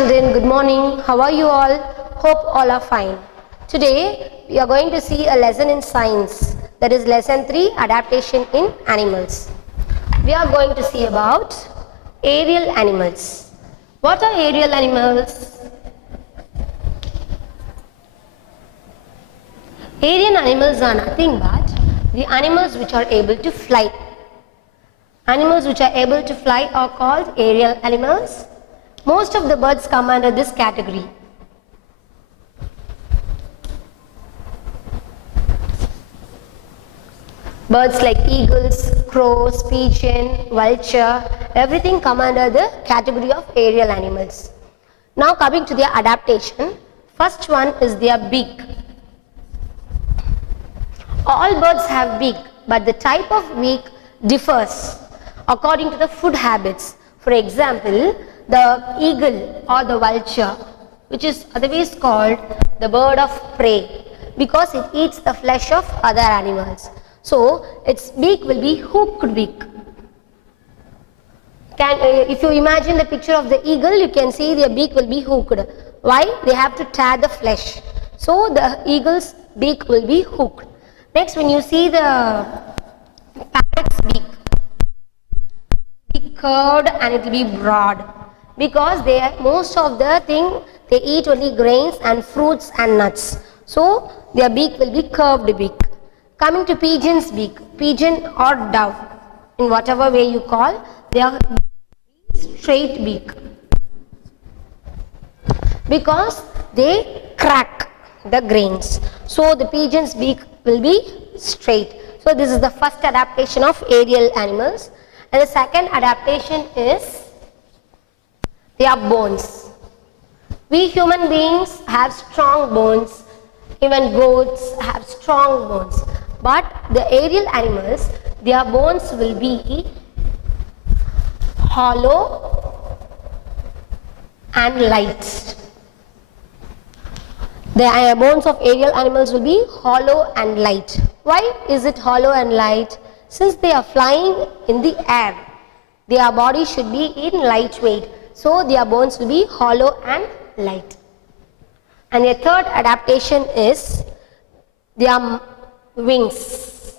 children, good morning. How are you all? Hope all are fine. Today we are going to see a lesson in science, that is lesson 3, adaptation in animals. We are going to see about aerial animals. What are aerial animals? Aerial animals are nothing but the animals which are able to fly. Animals which are able to fly are called aerial animals. Most of the birds come under this category. Birds like eagles, crows, pigeon, vulture, everything come under the category of aerial animals. Now coming to their adaptation, first one is their beak. All birds have beak, but the type of beak differs according to the food habits. For example, the eagle or the vulture, which is otherwise called the bird of prey, because it eats the flesh of other animals. So its beak will be hooked beak. If you imagine the picture of the eagle, you can see their beak will be hooked. Why? They have to tear the flesh. So the eagle's beak will be hooked. Next, when you see the parrot's beak, be curved and it will be broad, because most of the thing they eat only grains and fruits and nuts. So their beak will be curved beak. Coming to pigeon's beak, pigeon or dove, in whatever way you call, they are straight beak, because they crack the grains. So the pigeon's beak will be straight. So this is the first adaptation of aerial animals. And the second adaptation is their bones. We human beings have strong bones, even goats have strong bones. But the aerial animals, their bones will be hollow and light. The bones of aerial animals will be hollow and light. Why is it hollow and light? Since they are flying in the air, their body should be in lightweight. So their bones will be hollow and light. And the third adaptation is their wings.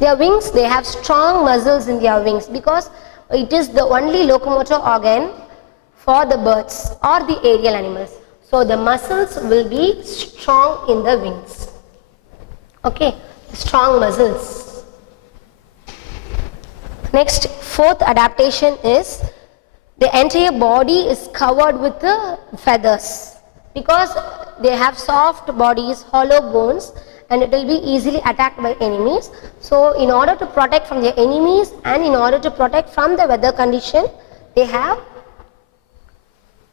Their wings, they have strong muscles in their wings, because it is the only locomotor organ for the birds or the aerial animals. So the muscles will be strong in the wings. Okay, strong muscles. Next, fourth adaptation is the entire body is covered with the feathers, because they have soft bodies, hollow bones, and it will be easily attacked by enemies. So in order to protect from their enemies and in order to protect from the weather condition, they have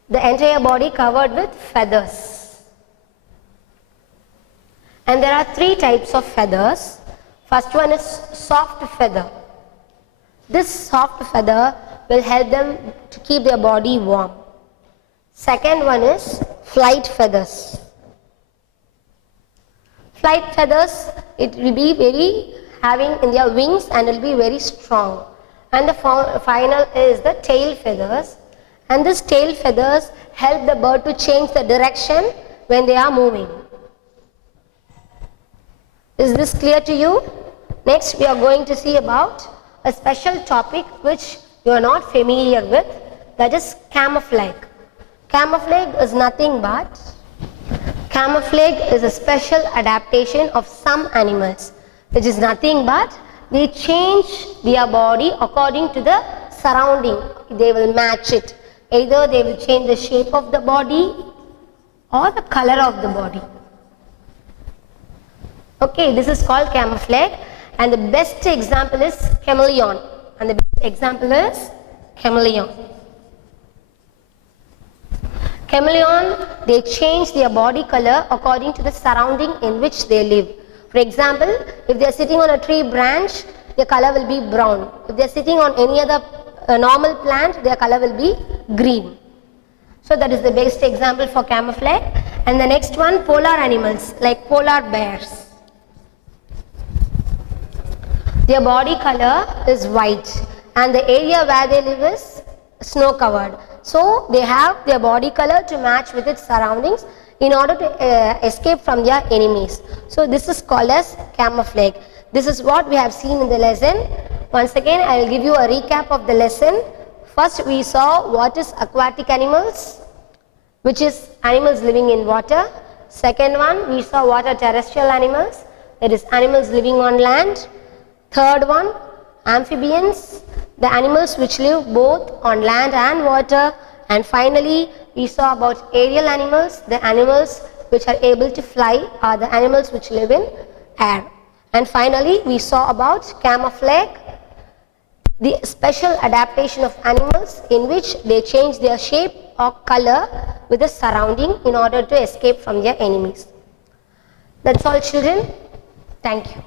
the entire body covered with feathers. And there are three types of feathers. First one is soft feather. This soft feather will help them to keep their body warm. Second one is flight feathers. Flight feathers, it will be very having in their wings and it will be very strong. And the final is the tail feathers. And this tail feathers help the bird to change the direction when they are moving. Is this clear to you? Next, we are going to see about a special topic which you are not familiar with, that is camouflage. Camouflage is nothing but, camouflage is a special adaptation of some animals, which is nothing but they change their body according to the surrounding. They will match it. Either they will change the shape of the body or the color of the body. Okay, this is called camouflage, and the best example is chameleon. And the best example is chameleon. Chameleon, they change their body color according to the surrounding in which they live. For example, if they are sitting on a tree branch, their color will be brown. If they are sitting on any other normal plant, their color will be green. So that is the best example for camouflage. And the next one, polar animals like polar bears. Their body color is white and the area where they live is snow covered. So they have their body color to match with its surroundings in order to escape from their enemies. So this is called as camouflage. This is what we have seen in the lesson. Once again, I will give you a recap of the lesson. First we saw what is aquatic animals, which is animals living in water. Second one, we saw what are terrestrial animals, that is animals living on land. Third one, amphibians, the animals which live both on land and water. And finally, we saw about aerial animals, the animals which are able to fly are the animals which live in air. And finally, we saw about camouflage, the special adaptation of animals in which they change their shape or color with the surrounding in order to escape from their enemies. That's all, children. Thank you.